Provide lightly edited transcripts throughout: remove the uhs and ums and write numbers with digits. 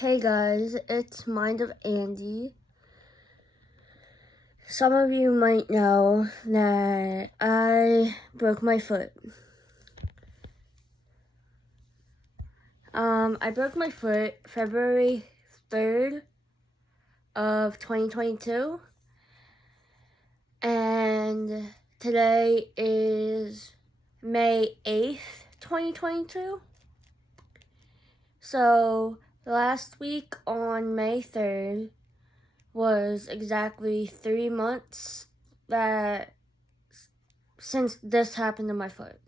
Hey guys, it's Mind of Andy. Some of you might know that I broke my foot. I broke my foot February 3rd of 2022, and today is May 8th, 2022. So last week on May 3rd was exactly 3 months since this happened to my foot.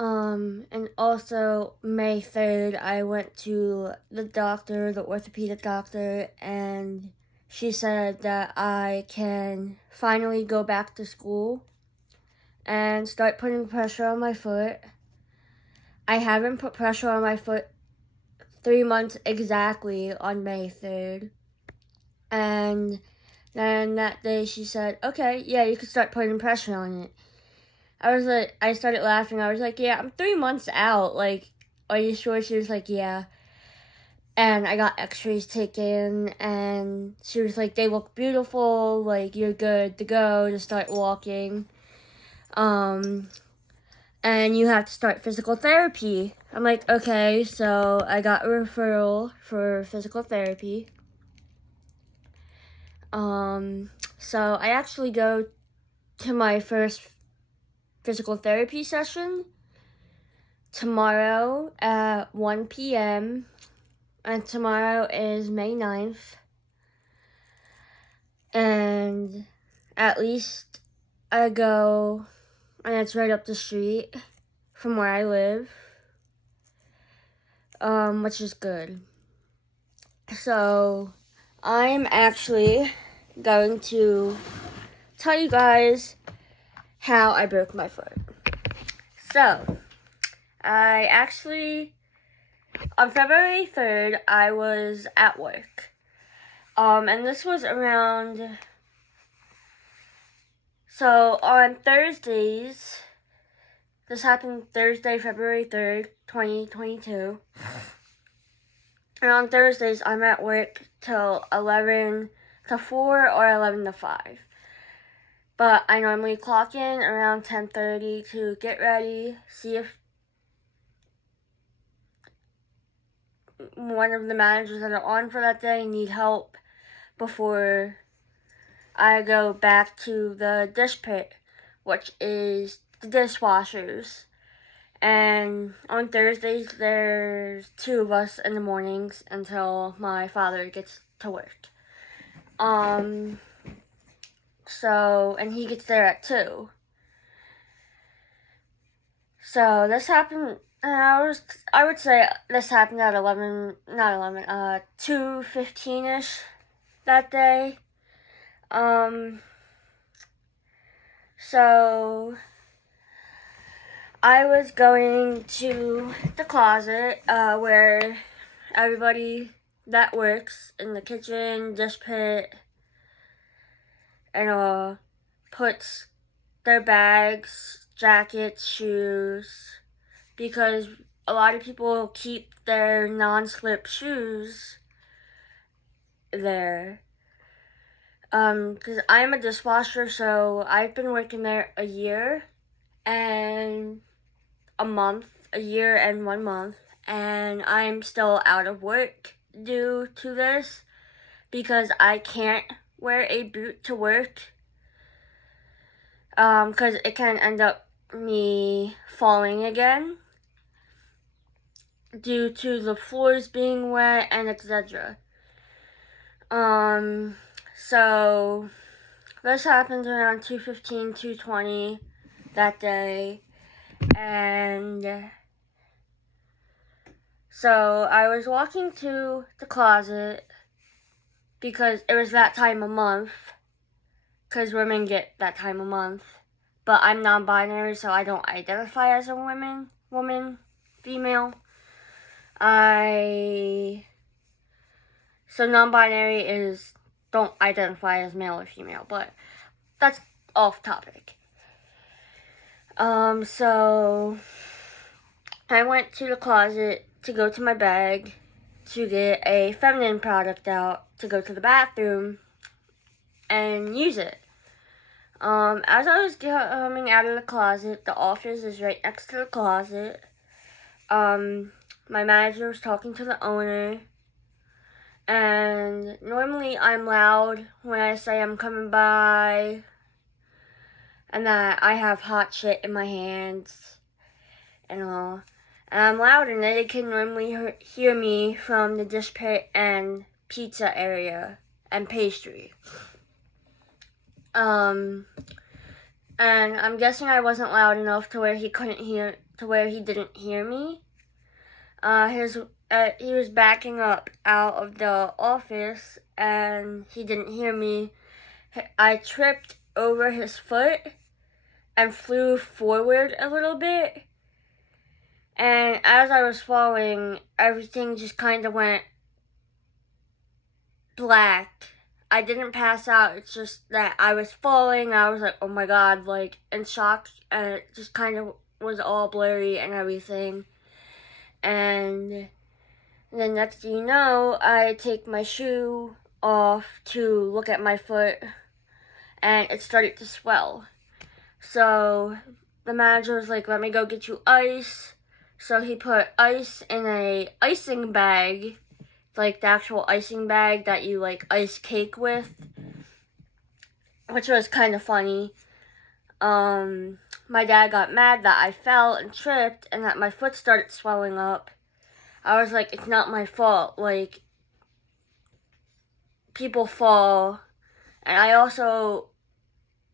And also May 3rd, I went to the doctor, the orthopedic doctor, and she said that I can finally go back to school and start putting pressure on my foot. I haven't put pressure on my foot 3 months exactly on May 3rd. And then that day she said, okay, yeah, you can start putting pressure on it. I started laughing. I was like, yeah, I'm 3 months out. Like, are you sure? She was like, yeah. And I got x-rays taken, and she was like, they look beautiful. Like, you're good to go to start walking. And you have to start physical therapy. I'm like, okay, so I got a referral for physical therapy. So I actually go to my first physical therapy session tomorrow at 1 p.m. and tomorrow is May 9th. And at least I go, and it's right up the street from where I live, which is good. So I'm actually going to tell you guys how I broke my foot. So, I actually, on February 3rd, I was at work. And this was around, so on Thursdays, this happened Thursday, February 3rd, 2022. And on Thursdays, I'm at work till 11 to 4 or 11 to 5. But I normally clock in around 10:30 to get ready, see if one of the managers that are on for that day need help before I go back to the dish pit, which is the dishwashers. And on Thursdays, there's 2 of us in the mornings until my father gets to work. And he gets there at 2. So this happened, I would say this happened at 2:15ish that day. So I was going to the closet, where everybody that works in the kitchen, dish pit, and puts their bags, jackets, shoes, because a lot of people keep their non-slip shoes there. Because I'm a dishwasher, so I've been working there a year and 1 month, and I'm still out of work due to this because I can't wear a boot to work, because it can end up me falling again due to the floors being wet and etc. So this happened around 2:15, 2:20 that day, and so I was walking to the closet because it was that time of month, because women get that time of month, but I'm non-binary, so I don't identify as a woman, female. So non-binary is don't identify as male or female, but that's off topic. So I went to the closet to go to my bag to get a feminine product out to go to the bathroom and use it. As I was coming out of the closet, the office is right next to the closet. My manager was talking to the owner, and normally I'm loud when I say I'm coming by and that I have hot shit in my hands and all. And I'm loud and they can normally hear me from the dish pit and pizza area and pastry. And I'm guessing I wasn't loud enough to where he didn't hear me. He was backing up out of the office and he didn't hear me. I tripped over his foot and flew forward a little bit. And as I was falling, everything just kind of went black. I didn't pass out, it's just that I was falling. I was like, oh my god, like in shock, and it just kind of was all blurry and everything. And then next thing you know, I take my shoe off to look at my foot, and it started to swell. So the manager was like, let me go get you ice. So he put ice in a icing bag, like the actual icing bag that you like ice cake with, which was kind of funny. My dad got mad that I fell and tripped and that my foot started swelling up. I was like, it's not my fault. Like, people fall. And I also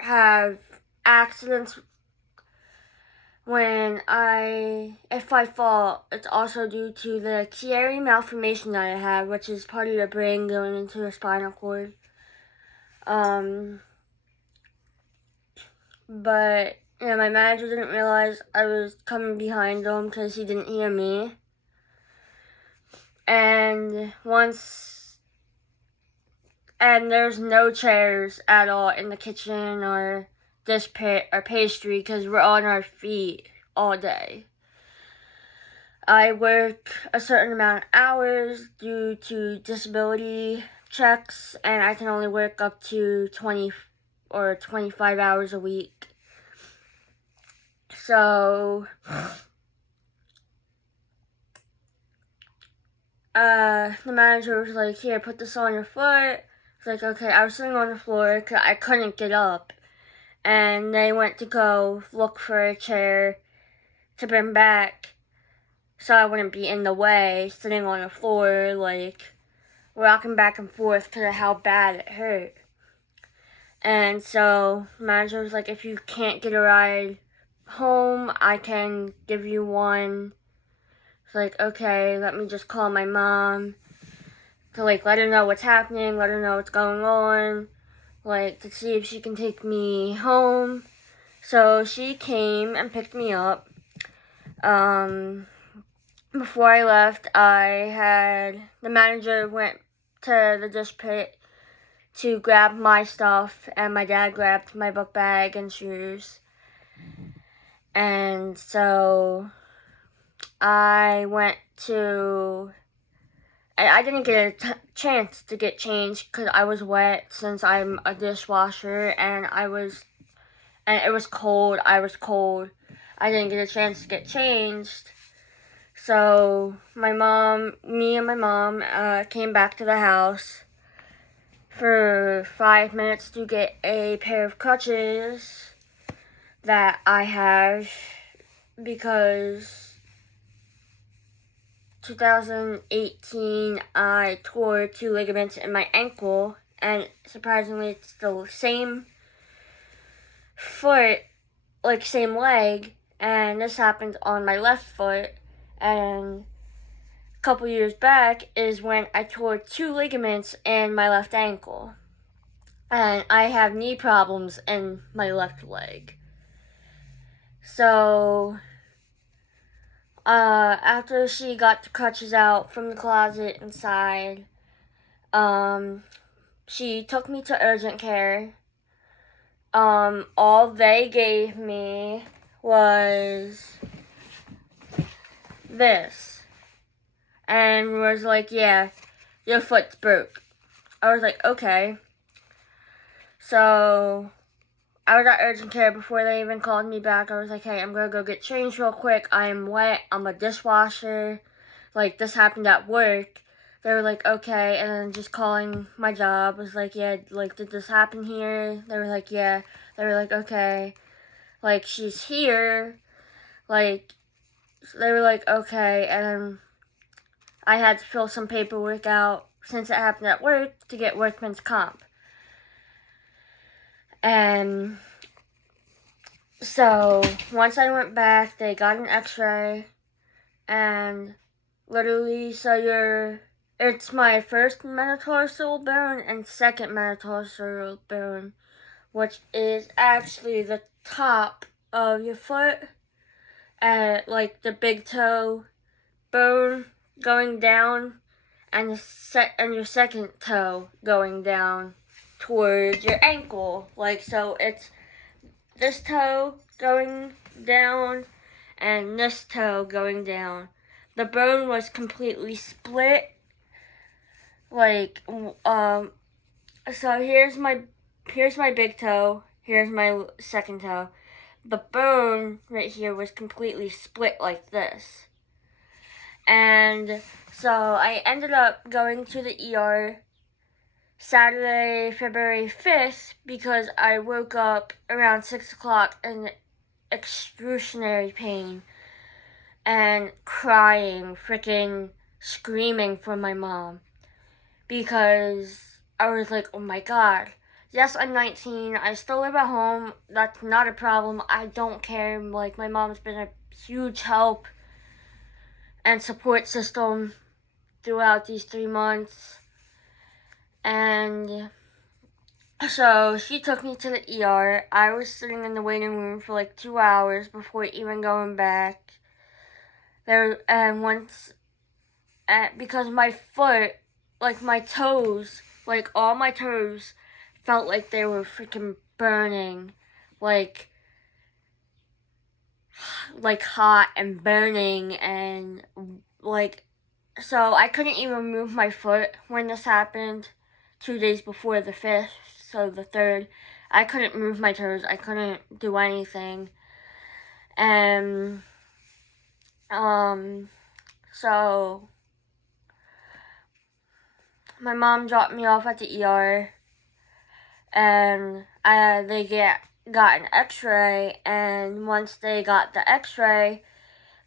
have accidents if I fall, it's also due to the Chiari malformation that I have, which is part of the brain going into the spinal cord. But, yeah, my manager didn't realize I was coming behind him because he didn't hear me. And there's no chairs at all in the kitchen or dish pit or pastry because we're on our feet all day. I work a certain amount of hours due to disability checks, and I can only work up to 20 or 25 hours a week. So, the manager was like, here, put this on your foot. I was like, okay, I was sitting on the floor because I couldn't get up. And they went to go look for a chair to bring back so I wouldn't be in the way, sitting on the floor, like, rocking back and forth because of how bad it hurt. And so the manager was like, if you can't get a ride home, I can give you one. It's like, okay, let me just call my mom to, like, let her know what's happening, let her know what's going on, like, to see if she can take me home. So she came and picked me up. Before I left, the manager went to the dish pit to grab my stuff, and my dad grabbed my book bag and shoes. And so I didn't get a chance to get changed because I was wet since I'm a dishwasher, and it was cold. I was cold. I didn't get a chance to get changed. So me and my mom came back to the house for 5 minutes to get a pair of crutches that I have because 2018 I tore 2 ligaments in my ankle, and surprisingly it's the same foot, like same leg, and this happened on my left foot. And a couple years back is when I tore 2 ligaments in my left ankle. And I have knee problems in my left leg. So, after she got the crutches out from the closet inside, she took me to urgent care. All they gave me was this. and was like, yeah, your foot's broke. I was like, okay. So I was at urgent care before they even called me back. I was like, hey, I'm gonna go get changed real quick. I am wet. I'm a dishwasher. Like, this happened at work. They were like, okay. And then just calling my job was like, yeah, like, did this happen here? They were like, yeah. They were like, okay. Like, she's here. Like, they were like, okay. And then I had to fill some paperwork out since it happened at work to get workman's comp. And so once I went back, they got an x-ray, and literally, it's my first metatarsal bone and second metatarsal bone, which is actually the top of your foot, at like the big toe bone going down, and your second toe going down towards your ankle. Like, so it's this toe going down and this toe going down. The bone was completely split. Like, so here's my big toe, here's my second toe. The bone right here was completely split like this. And so I ended up going to the ER Saturday, February 5th, because I woke up around 6 o'clock in excruciating pain and crying, freaking screaming for my mom, because I was like, oh my god, yes, I'm 19, I still live at home, that's not a problem, I don't care. Like, my mom's been a huge help and support system throughout these 3 months. And so she took me to the ER. I was sitting in the waiting room for like 2 hours before even going back there. And because my foot, like my toes, like all my toes felt like they were freaking burning, like hot and burning, and like, so I couldn't even move my foot when this happened. 2 days before the 5th, so the 3rd, I couldn't move my toes, I couldn't do anything. And so my mom dropped me off at the ER, and they got an x-ray, and once they got the x-ray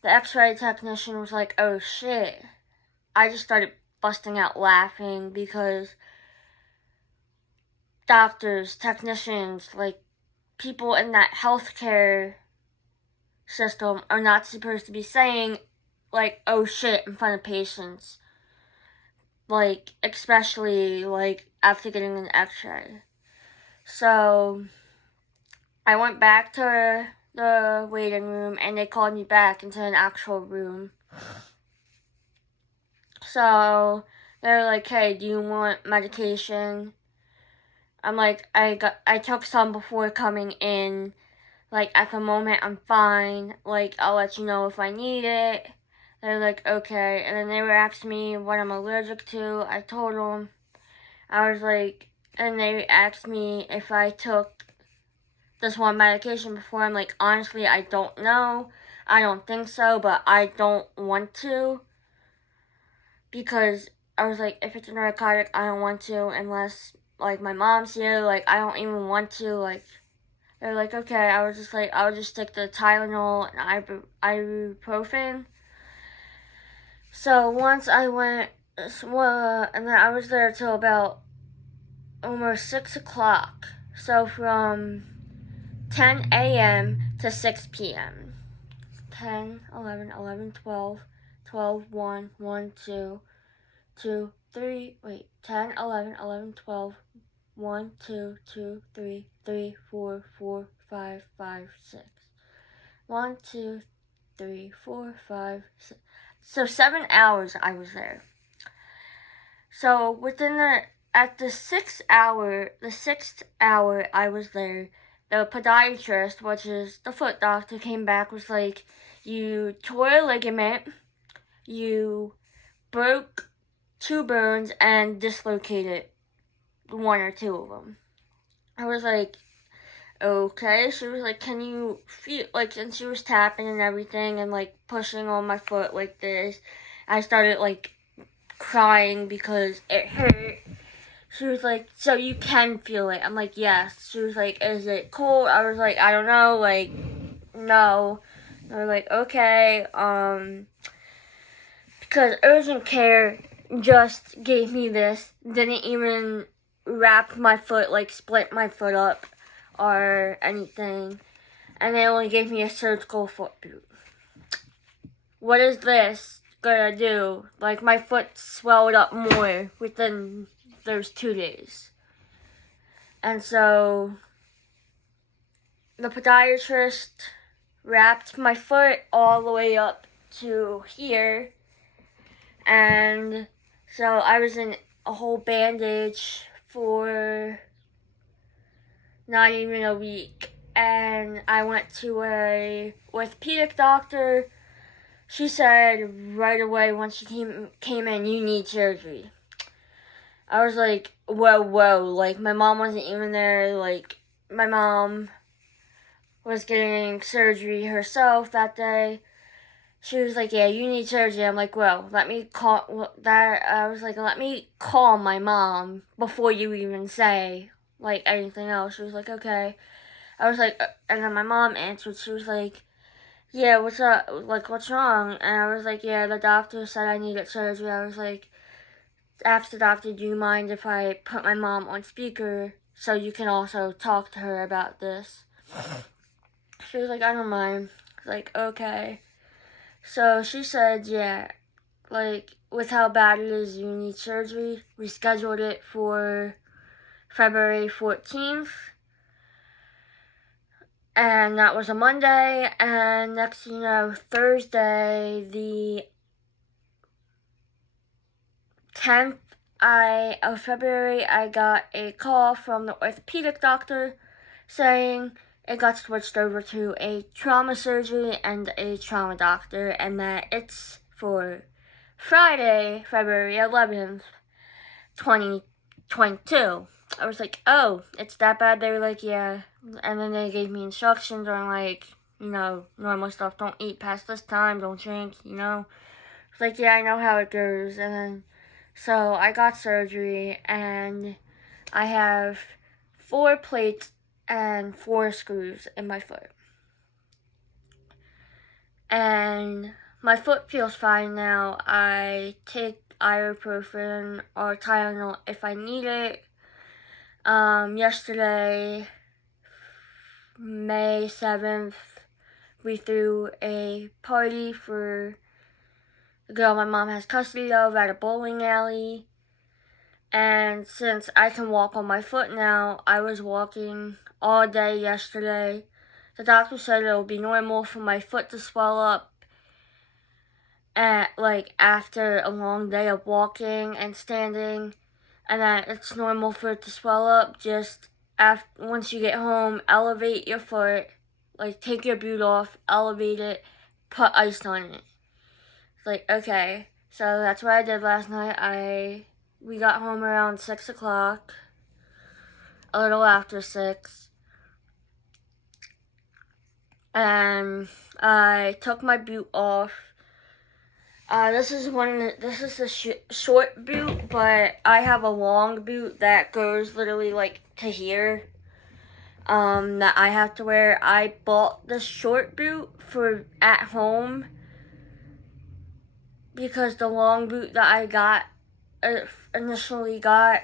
technician was like, oh shit. I just started busting out laughing, because doctors, technicians, like people in that healthcare system are not supposed to be saying like, oh shit, in front of patients. Like, especially like after getting an x-ray. So I went back to the waiting room, and they called me back into an actual room. So they're like, hey, do you want medication? I'm like, I took some before coming in. Like, at the moment, I'm fine. Like, I'll let you know if I need it. They're like, okay. And then they were asking me what I'm allergic to. I told them. I was like, and they asked me if I took this one medication before. I'm like, honestly, I don't know. I don't think so, but I don't want to. Because I was like, if it's a narcotic, I don't want to unless, like, my mom's here. Like, I don't even want to. Like, they're like, okay. I was just like, I'll just stick the Tylenol and ibuprofen. So once I went, and then I was there till about almost 6 o'clock. So from 10 a.m. to 6 p.m. 10, 11, 11, 12, 12, 1, 1, 2, 2, 3, 10, 11, 11, 12, 1, 2, 2, 3, 3, 4, 4, 5, 5, 6. 1, 2, 3, 4, 5, 6. So 7 hours I was there. So at the 6th hour I was there, the podiatrist, which is the foot doctor, came back, was like, you tore a ligament, you broke 2 bones and dislocated 1 or 2 of them. I was like, okay. She was like, can you feel, like, and she was tapping and everything and, like, pushing on my foot like this. I started, like, crying because it hurt. She was like, so you can feel it. I'm like, yes. She was like, is it cold? I was like, I don't know, like, no. They were like, okay, because urgent care just gave me this, didn't even wrap my foot, like, split my foot up or anything, and they only gave me a surgical foot boot. What is this gonna do? Like, my foot swelled up more within those 2 days. And so the podiatrist wrapped my foot all the way up to here, and so I was in a whole bandage for not even a week. And I went to a orthopedic doctor. She said right away once she came in, you need surgery. I was like, whoa, like, my mom wasn't even there. Like, my mom was getting surgery herself that day. She was like, yeah, you need surgery. I'm like, well, let me call my mom before you even say, like, anything else. She was like, okay. I was like, and then my mom answered. She was like, yeah, what's up? Like, what's wrong? And I was like, yeah, the doctor said I needed surgery. I was like, asked the doctor, do you mind if I put my mom on speaker so you can also talk to her about this? She was like, I don't mind. I was like, okay. So she said, yeah, like, with how bad it is, you need surgery. We scheduled it for February 14th. And that was a Monday. And next thing you know, Thursday, the 10th of February, I got a call from the orthopedic doctor saying it got switched over to a trauma surgery and a trauma doctor, and that it's for Friday, February 11th, 2022. I was like, oh, it's that bad? They were like, yeah. And then they gave me instructions on, like, you know, normal stuff. Don't eat past this time. Don't drink, you know. It's like, yeah, I know how it goes. And then, so I got surgery, and I have 4 plates and 4 screws in my foot. And my foot feels fine now. I take ibuprofen or Tylenol if I need it. Yesterday, May 7th, we threw a party for the girl my mom has custody of at a bowling alley. And since I can walk on my foot now, I was walking all day yesterday. The doctor said it will be normal for my foot to swell up after a long day of walking and standing, and that it's normal for it to swell up. Just once you get home, elevate your foot, like, take your boot off, elevate it, put ice on it. It's like, okay. So that's what I did last night. We got home around 6 o'clock, a little after 6. And I took my boot off. This is the short boot, but I have a long boot that goes literally, like, to here, that I have to wear. I bought the short boot for at home because the long boot that I initially got,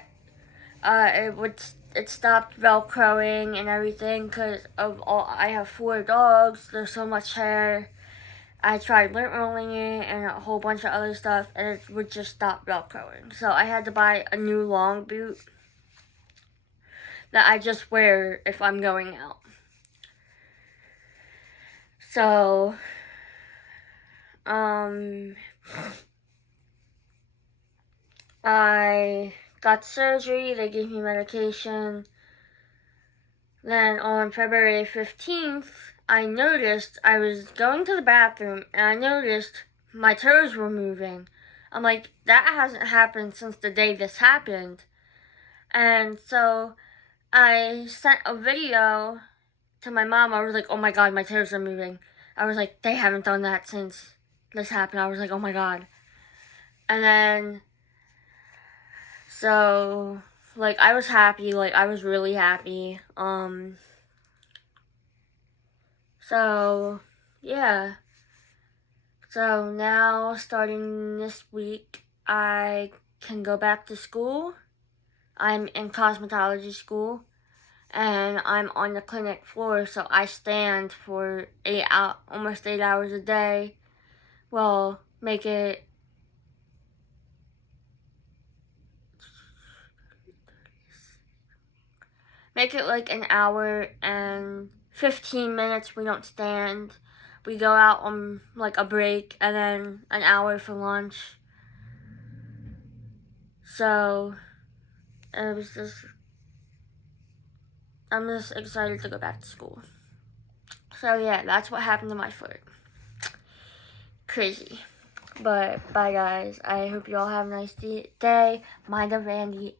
it stopped Velcroing and everything because I have 4 dogs. There's so much hair. I tried lint rolling it and a whole bunch of other stuff, and it would just stop Velcroing. So I had to buy a new long boot that I just wear if I'm going out. So, I got surgery. They gave me medication. Then on February 15th, I noticed I was going to the bathroom, and I noticed my toes were moving. I'm like, that hasn't happened since the day this happened. And so I sent a video to my mom. I was like, oh my god, my tears are moving. I was like, they haven't done that since this happened. I was like, oh my god. And then, so, like, I was happy. Like, I was really happy. So, yeah. So now, starting this week, I can go back to school. I'm in cosmetology school, and I'm on the clinic floor, so I stand for almost 8 hours a day. Well, make it like an hour and 15 minutes. We don't stand. We go out on like a break and then an hour for lunch. So it was just, I'm just excited to go back to school. So yeah, that's what happened to my foot. Crazy. But bye guys. I hope you all have a nice day. Mind of Andy